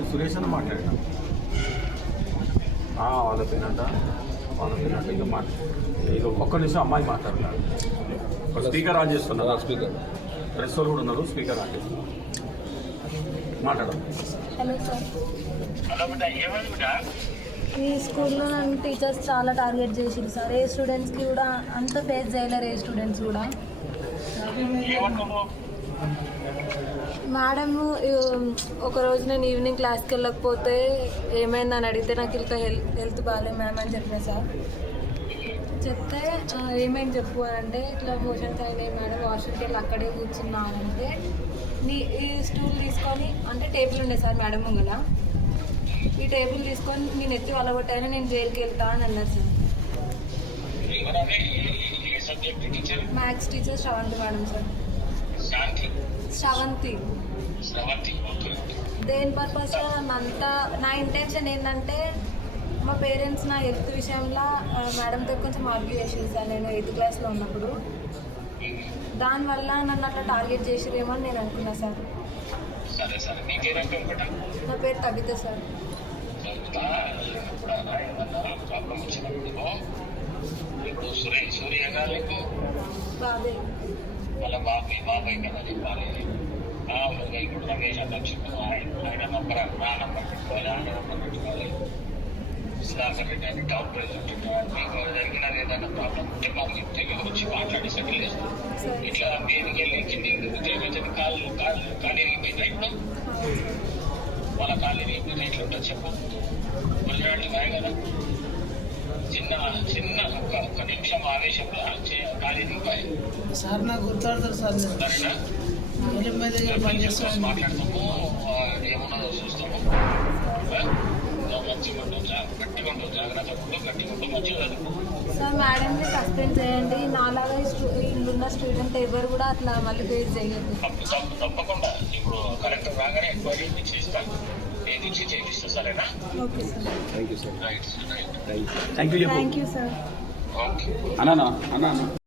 నేను సురేష్ అని మాట్లాడినా వాళ్ళ పేనంట ఇక ఇక ఒక్క నిమిషం అమ్మాయి మాట్లాడుతున్నారు. స్పీకర్ ఆన్ చేస్తున్నారు. స్పీకర్ ప్రెస్ వాళ్ళు కూడా ఉన్నారు. స్పీకర్ ఆన్ చేస్తున్నారు. మాట్లాడదు. హలో సార్, ఈ స్కూల్లో నన్ను టీచర్స్ చాలా టార్గెట్ చేసింది సార్. ఏ స్టూడెంట్స్కి కూడా అంత ఫేస్ చేయలేరు. ఏ స్టూడెంట్స్ కూడా మేడం ఒకరోజు నేను ఈవినింగ్ క్లాస్కి వెళ్ళకపోతే ఏమైందని అడిగితే నాకు ఇంకా హెల్త్ బాగాలేదు మ్యామ్ అని చెప్పిన సార్. చెప్తే ఏమైంది చెప్పు అని అంటే ఇట్లా మోషన్స్ అయినాయి మేడం, వాష్రూమ్కి వెళ్ళి అక్కడే కూర్చున్నా అని అంటే ఈ స్టూల్ తీసుకొని అంటే టేబుల్ ఉండే సార్ మేడం ముంగల, ఈ టేబుల్ తీసుకొని నేను ఎత్తి వలగొట్టాను, నేను జైలుకి వెళ్తా అని అన్నారు sir. Maths teacher Sravanthi madam sir. Sravanthi. దేని పర్పస్ అంతా నా ఇంటెన్షన్ ఏంటంటే మా పేరెంట్స్ నా హెల్త్ విషయంలో మేడంతో కొంచెం ఆర్గ్యూ చేసింది సార్ నేను 8th క్లాస్లో ఉన్నప్పుడు. దానివల్ల నన్ను అట్లా టార్గెట్ చేసిరేమో అని నేను అనుకున్నా సార్. నా పేరు కవిత సార్. బాబే వాళ్ళ బాబాయ్ కదా చెప్పాలి. ఇప్పుడు రమేష్ అన్న చెప్పు, ఆయన నంబర్ నా నంబర్ పెట్టుకోవాలి, ఆయన నంబర్ పెట్టుకోవాలి. సుధాకర్ రెడ్డి అని టాప్ ప్రెసిడెంట్. మీకు జరిగినది ఏదైనా ప్రాబ్లం ఉంటే మాకు చెప్తే మేము వచ్చి మాట్లాడి సెటిల్ చేస్తాం. ఇట్లా మీదకి వెళ్ళి కింది ఏమైతుంది, ఖాళీ అయిపోయిందా? ఇప్పుడు వాళ్ళ ఖాళీ అయిపోయింది. ఎట్లా ఉంటుంది చెప్పు, గుజరాట్లు బాయ్ కదా. చిన్న ఒక్క నిమిషం ఆవేశంలో ఖాళీ దిగిపోయి సార్ నాకు గుర్తాడతారు సార్. మాట్లాడతాము, ఏమున్నదో చూస్తాము. మంచిగా ఉండవు, గట్టిగా ఉండవు, జాగ్రత్త ఉండవు, గట్టిగా ఉండవు, మంచిగా చదువు సార్. మేడంని సస్పెండ్ చేయండి. నాలాగా ఇల్లున్న స్టూడెంట్ ఎవరు కూడా అట్లా మళ్ళీ ఫేస్ చేయదు. తప్పకుండా ఇప్పుడు కలెక్టర్ రాగానే ఎంక్వైరీ ఫిక్స్ చేస్తాను, ఏది చేపిస్తా. సరేనా? Okay sir. Thank you sir. Right. Thank you thank you sir. Okay అన్నా